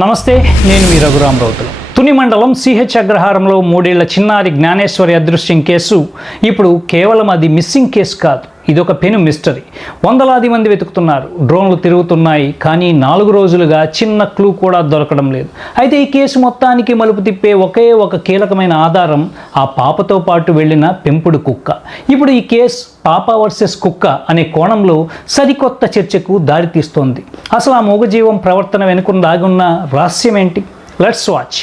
నమస్తే, నేను మీ రఘురామరావుతులు. తుని మండలం సిహెచ్ అగ్రహారంలో 3 ఏళ్ల చిన్నారి జ్ఞానేశ్వరి అదృశ్యం కేసు ఇప్పుడు కేవలం అది మిస్సింగ్ కేసు కాదు, ఇదొక పెను మిస్టరీ. వందలాది మంది వెతుకుతున్నారు, డ్రోన్లు తిరుగుతున్నాయి, కానీ 4 రోజులుగా చిన్న క్లూ కూడా దొరకడం లేదు. అయితే ఈ కేసు మొత్తానికి మలుపు తిప్పే ఒకే ఒక కీలకమైన ఆధారం ఆ పాపతో పాటు వెళ్ళిన పెంపుడు కుక్క. ఇప్పుడు ఈ కేసు పాప వర్సెస్ కుక్క అనే కోణంలో సరికొత్త చర్చకు దారితీస్తోంది. అసలు ఆ మూగజీవం ప్రవర్తన వెనుక దాగున్న రహస్యం ఏంటి? Let's watch.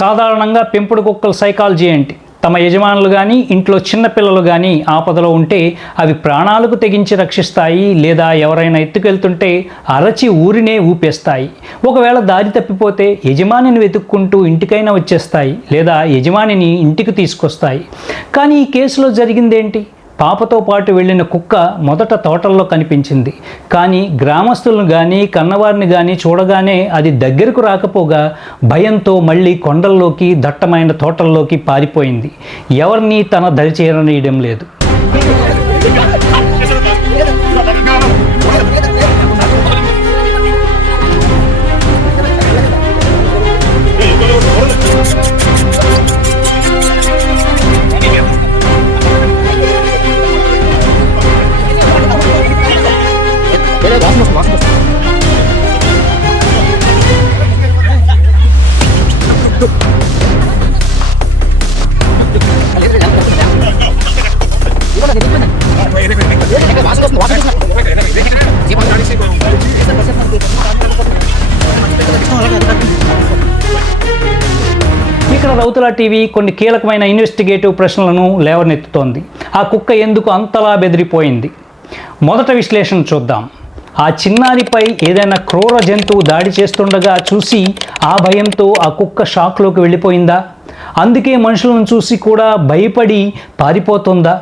సాధారణంగా పెంపుడు కుక్కల సైకాలజీ ఏంటి? తమ యజమానులు కానీ ఇంట్లో చిన్నపిల్లలు కానీ ఆపదలో ఉంటే అవి ప్రాణాలకు తెగించి రక్షిస్తాయి, లేదా ఎవరైనా ఎత్తుకెళ్తుంటే అరచి ఊరినే ఊపేస్తాయి. ఒకవేళ దారి తప్పిపోతే యజమానిని వెతుక్కుంటూ ఇంటికైనా వచ్చేస్తాయి, లేదా యజమానిని ఇంటికి తీసుకొస్తాయి. కానీ ఈ కేసులో జరిగిందేంటి? పాపతో పాటు వెళ్ళిన కుక్క మొదట తోటల్లో కనిపించింది, కానీ గ్రామస్తులను కానీ కన్నవారిని కానీ చూడగానే అది దగ్గరకు రాకపోగా భయంతో మళ్ళీ కొండల్లోకి దట్టమైన తోటల్లోకి పారిపోయింది. ఎవరిని తన దరి చేరనీయడం లేదు. ఇక్కడ రౌతుల టీవీ కొన్ని కీలకమైన ఇన్వెస్టిగేటివ్ ప్రశ్నలను లేవనెత్తుతోంది. ఆ కుక్క ఎందుకు అంతలా బెదిరిపోయింది? మొదట విశ్లేషణ చూద్దాం. ఆ చిన్నారిపై ఏదైనా క్రూర జంతువు దాడి చేస్తుండగా చూసి ఆ భయంతో ఆ కుక్క షాక్లోకి వెళ్ళిపోయిందా? అందుకే మనుషులను చూసి కూడా భయపడి పారిపోతుందా?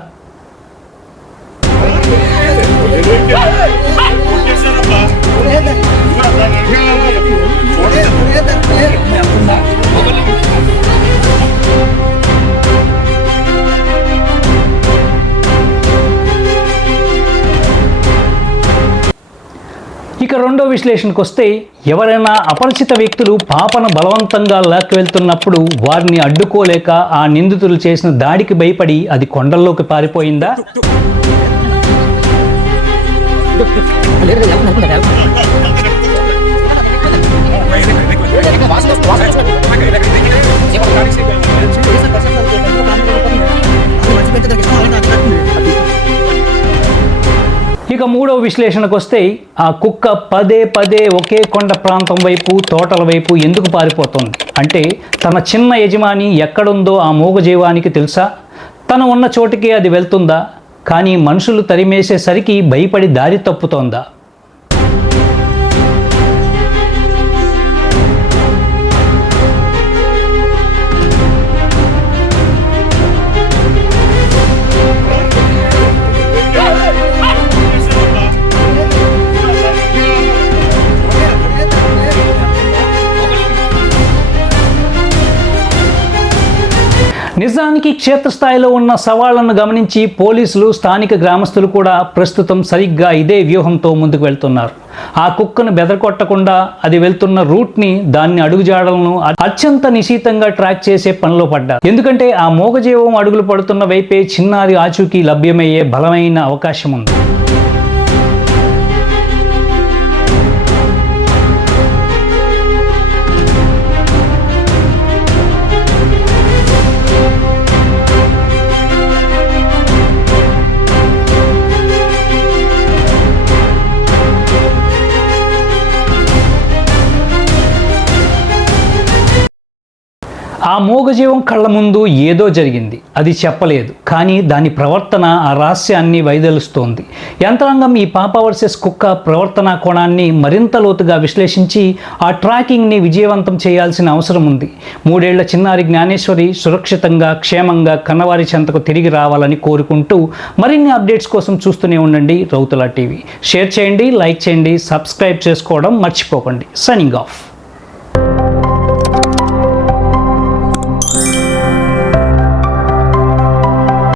ఇక రెండో విశ్లేషణకు వస్తే, ఎవరైనా అపరిచిత వ్యక్తులు పాపను బలవంతంగా లాక్కి వెళ్తున్నప్పుడు వారిని అడ్డుకోలేక ఆ నిందితులు చేసిన దాడికి భయపడి అది కొండల్లోకి పారిపోయిందా? ఇక మూడో విశ్లేషణకు వస్తే, ఆ కుక్క పదే పదే ఒకే కొండ ప్రాంతం వైపు, తోటల వైపు ఎందుకు పారిపోతుంది అంటే, తన చిన్న యజమాని ఎక్కడుందో ఆ మూగజీవానికి తెలుసా? తను ఉన్న చోటికే అది వెళ్తుందా? కానీ మనుషులు తరిమేసేసరికి భయపడి దారి తప్పుతోందా? నిజానికి క్షేత్రస్థాయిలో ఉన్న సవాళ్లను గమనించి పోలీసులు, స్థానిక గ్రామస్తులు కూడా ప్రస్తుతం సరిగ్గా ఇదే వ్యూహంతో ముందుకు వెళ్తున్నారు. ఆ కుక్కను బెదరకొట్టకుండా అది వెళ్తున్న రూట్ని, దాన్ని అడుగుజాడలను అత్యంత నిశితంగా ట్రాక్ చేసే పనిలో పడ్డారు. ఎందుకంటే ఆ మూగజీవం అడుగులు పడుతున్న వైపే చిన్నారి ఆచూకీ లభ్యమయ్యే బలమైన అవకాశం ఉంది. ఆ మూగజీవం కళ్ళ ముందు ఏదో జరిగింది, అది చెప్పలేదు, కానీ దాని ప్రవర్తన ఆ రహస్యాన్ని వైదొలుస్తోంది. యంత్రాంగం ఈ పాప వర్సెస్ కుక్క ప్రవర్తనా కోణాన్ని మరింత లోతుగా విశ్లేషించి ఆ ట్రాకింగ్ని విజయవంతం చేయాల్సిన అవసరం ఉంది. 3 ఏళ్ల చిన్నారి జ్ఞానేశ్వరి సురక్షితంగా క్షేమంగా కన్నవారి చెంతకు తిరిగి రావాలని కోరుకుంటూ మరిన్ని అప్డేట్స్ కోసం చూస్తూనే ఉండండి రౌతుల టీవీ. షేర్ చేయండి, లైక్ చేయండి, సబ్స్క్రైబ్ చేసుకోవడం మర్చిపోకండి. Signing off.